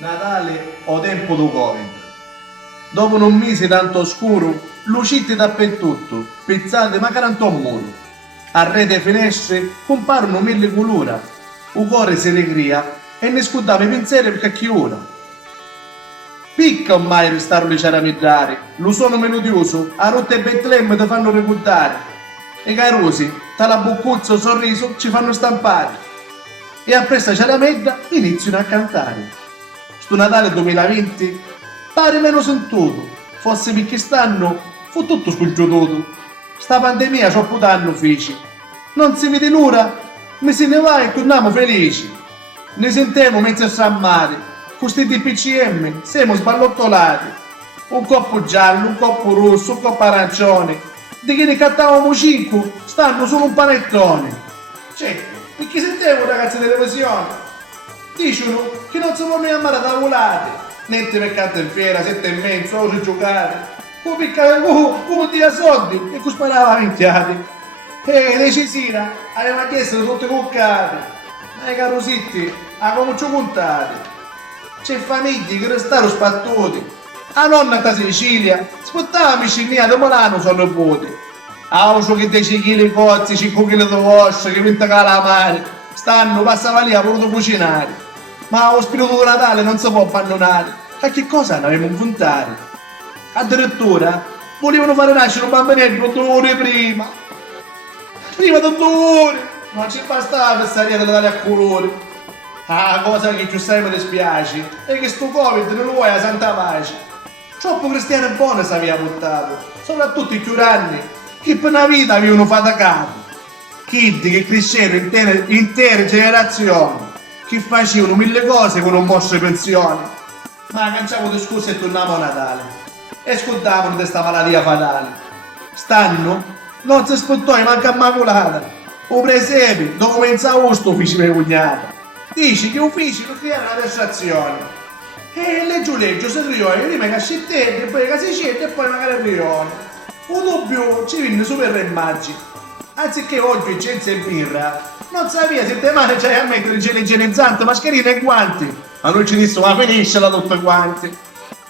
Natale o tempo do Covid. Dopo un mese tanto oscuro, lucite dappertutto, pezzate ma canto a muro. A rete e finestre comparono mille colori. Il cuore si allegria e ne scudava i pensieri perché a chi ora. Picca ormai restarono le ciaramidare, lo suono melodioso, a rotte e Betlemme ti fanno ricordare. E carosi, tala boccuzzo, sorriso, ci fanno stampare. E appresso ciaramedda iniziano a cantare. Sto Natale 2020 pare meno sentuto, forse perché stanno fu tutto scongiuto. Sta pandemia troppo danno feci. Non si vede l'ora, mi se ne va e torniamo felici. Ne sentiamo mentre strammati, con sti DPCM siamo sballottolati. Un coppo giallo, un coppo rosso, un coppo arancione. Di che ne cantavamo 5, stanno solo un panettone. Certo, perché sentiamo ragazzi delle televisione. Dicono che non si può mai amare da volate, niente mercato in fiera, 7,5, solo giocare. Come piccare come dia soldi e che sparava a minchiati. E decisina, aveva chiesto tutte coccate. Ma i carositti, a come ci contate? C'è famiglie che restarono sbattuti. A nonna da Sicilia, spottava vicina da Milano sono nipoti. A uso che 10 kg di cozzi, 5 kg di wascia, che 20 calamari. Stanno, passava lì a voluto cucinare. Ma lo spirito di Natale non si può abbandonare. A che cosa ne avevamo inventare? Addirittura volevano fare nascere un bambinello 2 ore prima. Prima di 2 ore! Non ci bastava questa via di Natale a colori. La cosa che più sempre mi dispiace è che sto Covid non lo vuoi a santa pace. Troppo cristiano e buono si aveva portato, soprattutto i più anni, che per una vita avevano fatto capo. Kid che crescevano intere generazioni, che facevano mille cose con un mosso pensione. Ma canciamo discorso e torniamo a Natale. E scordavano di questa malattia fatale. Stanno, non si aspettò manca immacolata. O presepe, dopo mezzo agosto feci mia cognata. Dici che uffici non creano una distrazione. E leggio, se rione, prima cascettette, poi casicette e poi magari rione. Un dubbio ci venne super immagini. Anziché oggi cenza e birra, non sapeva se te mani c'hai a mettere il gelo igienizzante, mascherine e guanti. Ma noi ci disse, ma finiscela tutte quanti.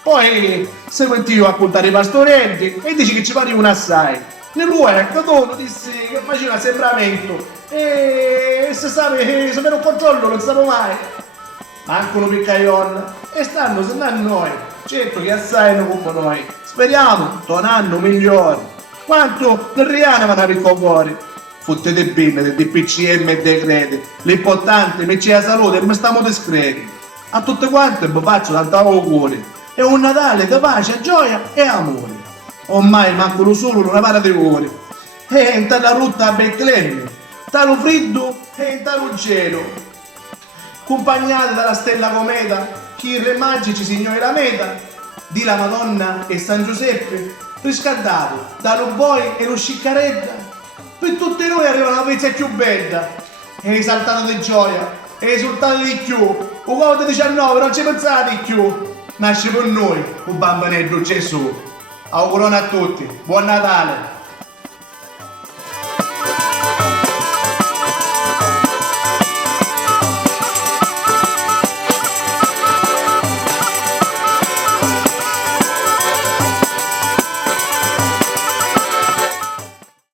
Poi seguenti io a contare i pastorelli e dici che ci pareva assai. Nell'uomo dono disse che faceva assembramento e se sape, se per un controllo non sapevo mai. Mancano piccaionna e stanno se non noi. Certo che assai non come noi. Speriamo, tornando migliori. Quanto del Rihanna vanno a riccovare? Fottete bene del DPCM e decreti. L'importante è che c'è la salute e mi stiamo discreti. A tutte quante vi faccio tanto auguri. È un Natale di pace, gioia e amore. Ormai mancano solo una para di ore. E in tale rotta a Betlemme, talo freddo e in talo gelo. Accompagnate dalla stella cometa, chi i re magici signori la meta, di la Madonna e San Giuseppe, riscaldato dallo boy e lo sciccaredda. Per tutti noi arriva la pezza più bella, e esaltato di gioia, e esultato di più. O Covid-19 non ci pensate di più. Nasce per noi un bambinello Gesù. Augurone a tutti, buon Natale!